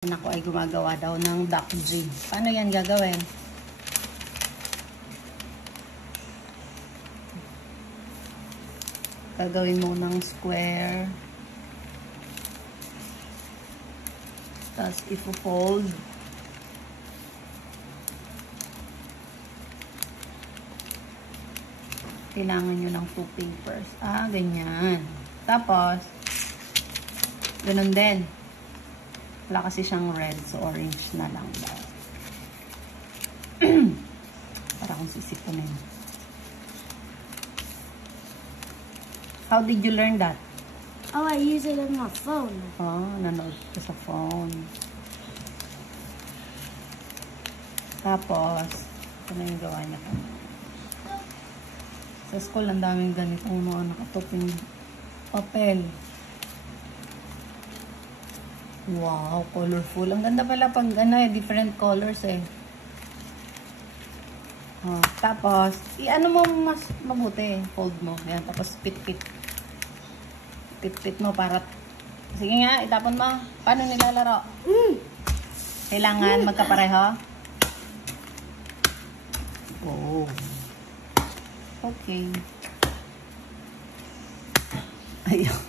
Ako ay gumagawa daw ng duck G. Paano yan gagawin? Gagawin mo ng square. Tapos ipo-fold. Kailangan nyo ng 2 papers. Ganyan. Tapos, ganun din. Wala kasi siyang red, so orange na lang daw. Para kung sisipunin. How did you learn that? Oh, I use it on my phone. Nanood ka sa phone. Tapos, ito na yung gawa niya kami. Sa school, ang daming ganitong mga nakatuping papel. Wow, colorful. Ang ganda pala pag different colors eh. Tapos, i-ano mo mas mabuti. Fold mo. Ayan, tapos pit-pit. Pit-pit mo para... Sige nga, itapon mo. Paano nilalaro? Kailangan magkapareho? Oh. Okay. Ayun.